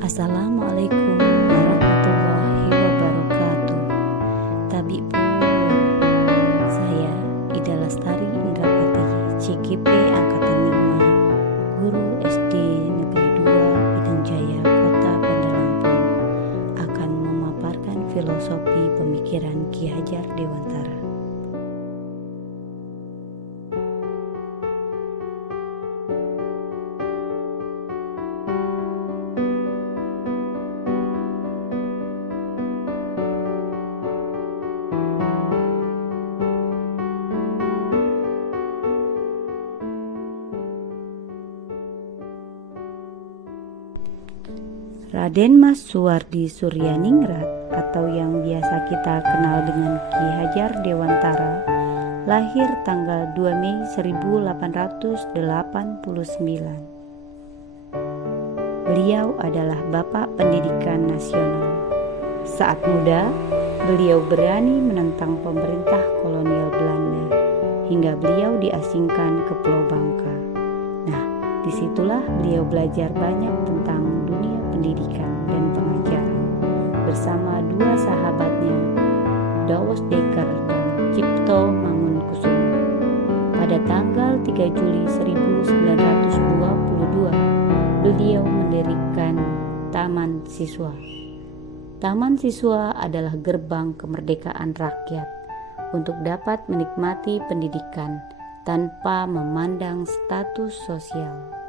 Assalamualaikum warahmatullahi wabarakatuh. Tabi pun, saya Ida Lestari Indrapati, CGP Angkatan 5, Guru SD Negeri 2 Bidang Jaya, Kota Bandar Lampung, akan memaparkan filosofi pemikiran Ki Hajar Dewantara. Raden Mas Suwardi Suryaningrat atau yang biasa kita kenal dengan Ki Hajar Dewantara lahir tanggal 2 Mei 1889. Beliau adalah Bapak Pendidikan Nasional. Saat muda, beliau berani menentang pemerintah kolonial Belanda hingga beliau diasingkan ke Pulau Bangka. Nah, disitulah beliau belajar banyak tentang dunia pendidikan dan pengajaran bersama dua sahabatnya, Douwes Dekker dan Cipto Mangunkusumo. Pada tanggal 3 Juli 1922, beliau mendirikan Taman Siswa. Taman Siswa adalah gerbang kemerdekaan rakyat untuk dapat menikmati pendidikan tanpa memandang status sosial.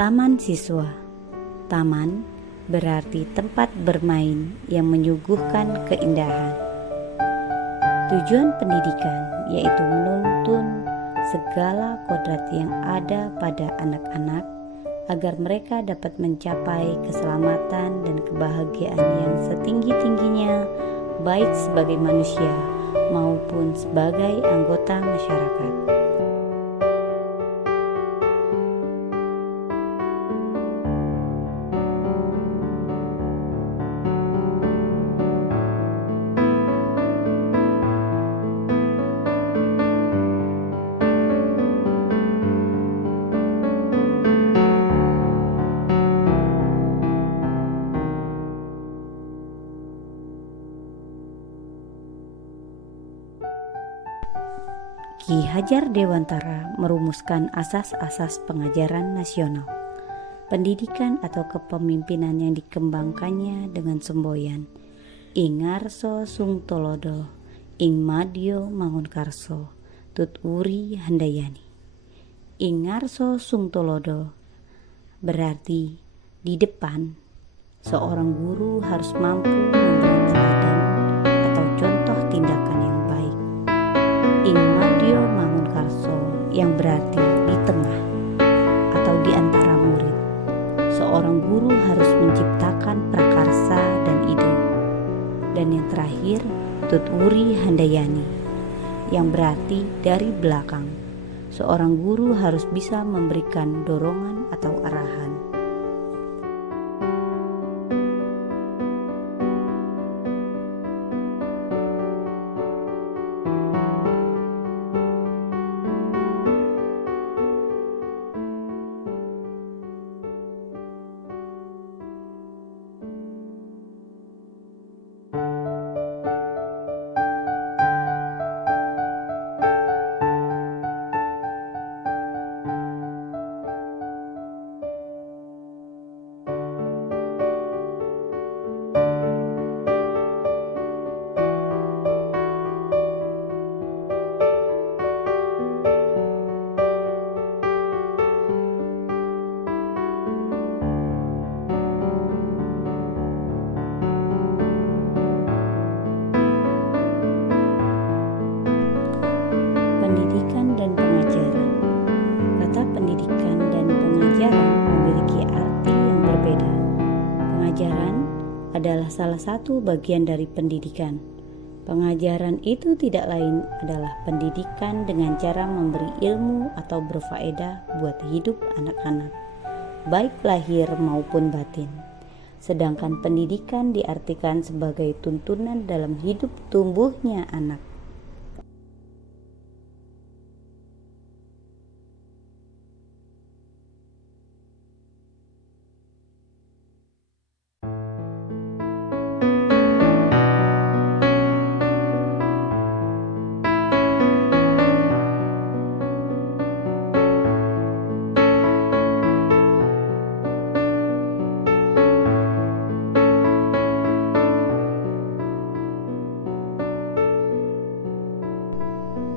Taman Siswa. Taman berarti tempat bermain yang menyuguhkan keindahan. Tujuan pendidikan yaitu menuntun segala kodrat yang ada pada anak-anak agar mereka dapat mencapai keselamatan dan kebahagiaan yang setinggi-tingginya, baik sebagai manusia maupun sebagai anggota masyarakat. Ki Hajar Dewantara merumuskan asas-asas pengajaran nasional, pendidikan atau kepemimpinan yang dikembangkannya dengan semboyan Ing Ngarso Sung Tolodo, Ing Madyo Mangunkarso, Tut Wuri Handayani. Ing Ngarso Sung Tolodo berarti di depan, seorang guru harus mampu memberi teladan atau contoh tindakan yang baik. Ing Madyo Mangunkarso yang berarti di tengah atau di antara murid, seorang guru harus menciptakan prakarsa dan ide. Dan yang terakhir, Tut Wuri Handayani yang berarti dari belakang, seorang guru harus bisa memberikan dorongan atau arahan. Pengajaran adalah salah satu bagian dari pendidikan. Pengajaran itu tidak lain adalah pendidikan dengan cara memberi ilmu atau berfaedah buat hidup anak-anak, baik lahir maupun batin. Sedangkan pendidikan diartikan sebagai tuntunan dalam hidup tumbuhnya anak.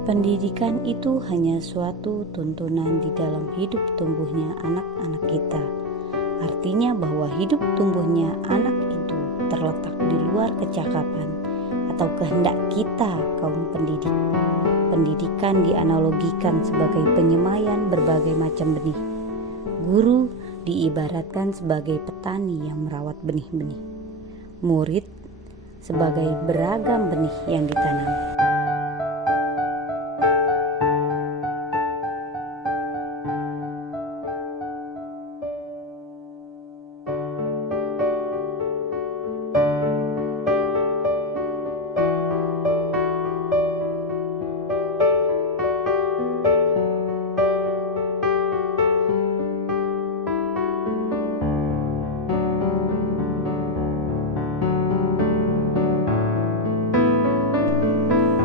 Pendidikan itu hanya suatu tuntunan di dalam hidup tumbuhnya anak-anak kita. Artinya bahwa hidup tumbuhnya anak itu terletak di luar kecakapan atau kehendak kita kaum pendidik. Pendidikan dianalogikan sebagai penyemaian berbagai macam benih. Guru diibaratkan sebagai petani yang merawat benih-benih. Murid sebagai beragam benih yang ditanam.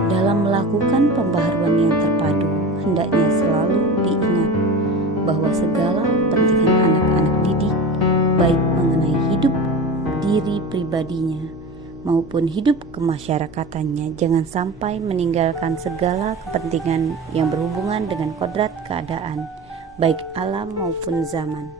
Dalam melakukan pembaharuan yang terpadu, hendaknya selalu diingat bahwa segala kepentingan anak-anak didik, baik mengenai hidup diri pribadinya maupun hidup kemasyarakatannya, jangan sampai meninggalkan segala kepentingan yang berhubungan dengan kodrat keadaan, baik alam maupun zaman.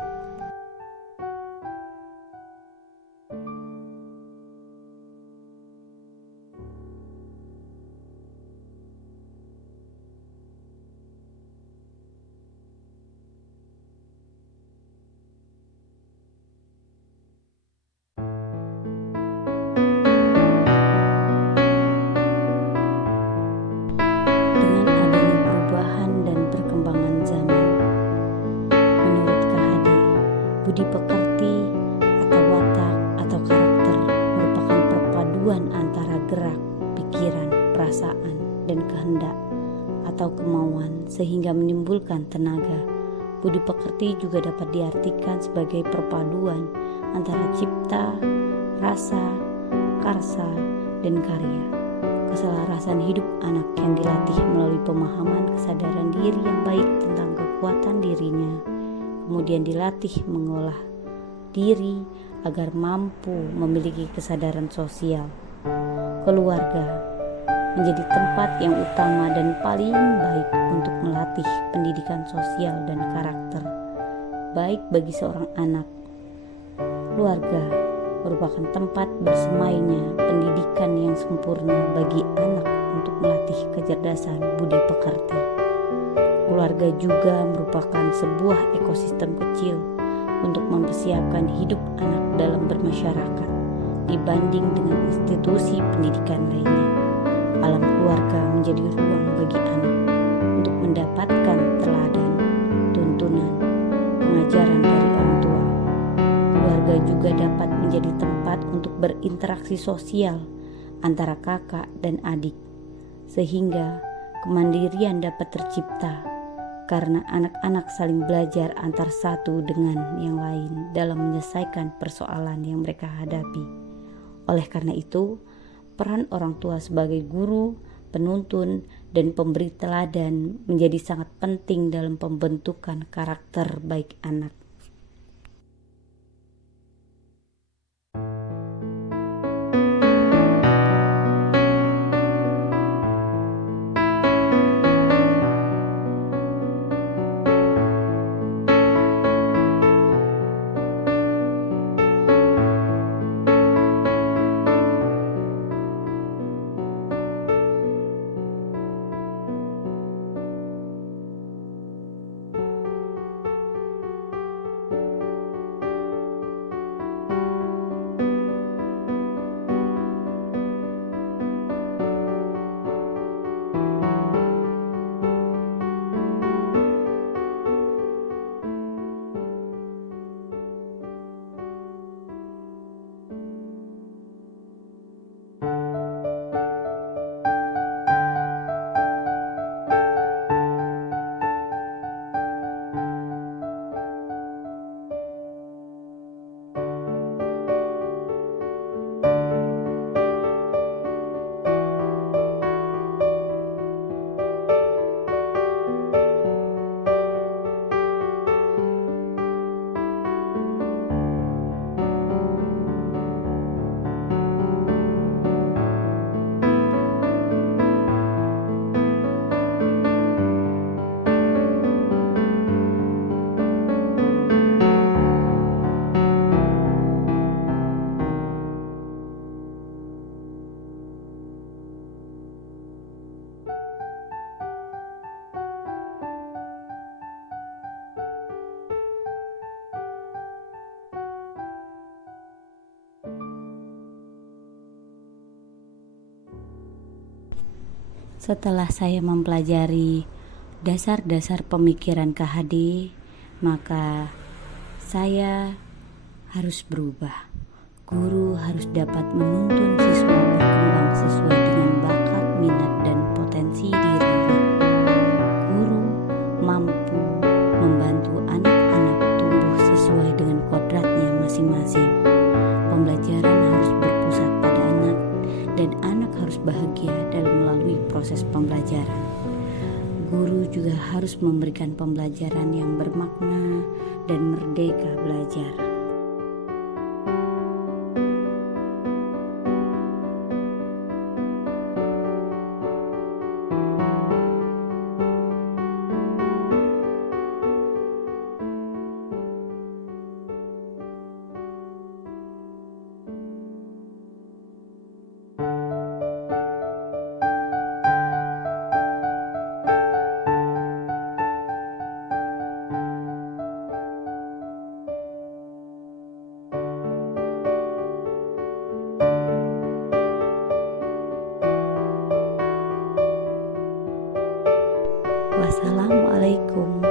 Budi pekerti atau watak atau karakter merupakan perpaduan antara gerak, pikiran, perasaan, dan kehendak atau kemauan sehingga menimbulkan tenaga. Budi pekerti juga dapat diartikan sebagai perpaduan antara cipta, rasa, karsa, dan karya. Keselarasan hidup anak yang dilatih melalui pemahaman kesadaran diri yang baik tentang kekuatan dirinya, kemudian dilatih mengolah diri agar mampu memiliki kesadaran sosial. Keluarga menjadi tempat yang utama dan paling baik untuk melatih pendidikan sosial dan karakter, baik bagi seorang anak. Keluarga merupakan tempat bersemainya pendidikan yang sempurna bagi anak untuk melatih kecerdasan budi pekerti. Keluarga juga merupakan sebuah ekosistem kecil untuk mempersiapkan hidup anak dalam bermasyarakat dibanding dengan institusi pendidikan lainnya. Alam keluarga menjadi ruang bagi anak untuk mendapatkan teladan, tuntunan, pengajaran dari orang tua. Keluarga juga dapat menjadi tempat untuk berinteraksi sosial antara kakak dan adik, sehingga kemandirian dapat tercipta karena anak-anak saling belajar antar satu dengan yang lain dalam menyelesaikan persoalan yang mereka hadapi. Oleh karena itu, peran orang tua sebagai guru, penuntun, dan pemberi teladan menjadi sangat penting dalam pembentukan karakter baik anak. Setelah saya mempelajari dasar-dasar pemikiran KHD, maka saya harus berubah. Guru harus dapat menuntun siswa berkembang sesuai dengan bakat, minat, dan potensi dirinya. Guru mampu membantu anak-anak tumbuh sesuai dengan kodratnya masing-masing. Pembelajaran harus berpusat pada anak, dan anak harus bahagia dalam melalui proses pembelajaran. Guru juga harus memberikan pembelajaran yang bermakna dan merdeka belajar. Wassalamualaikum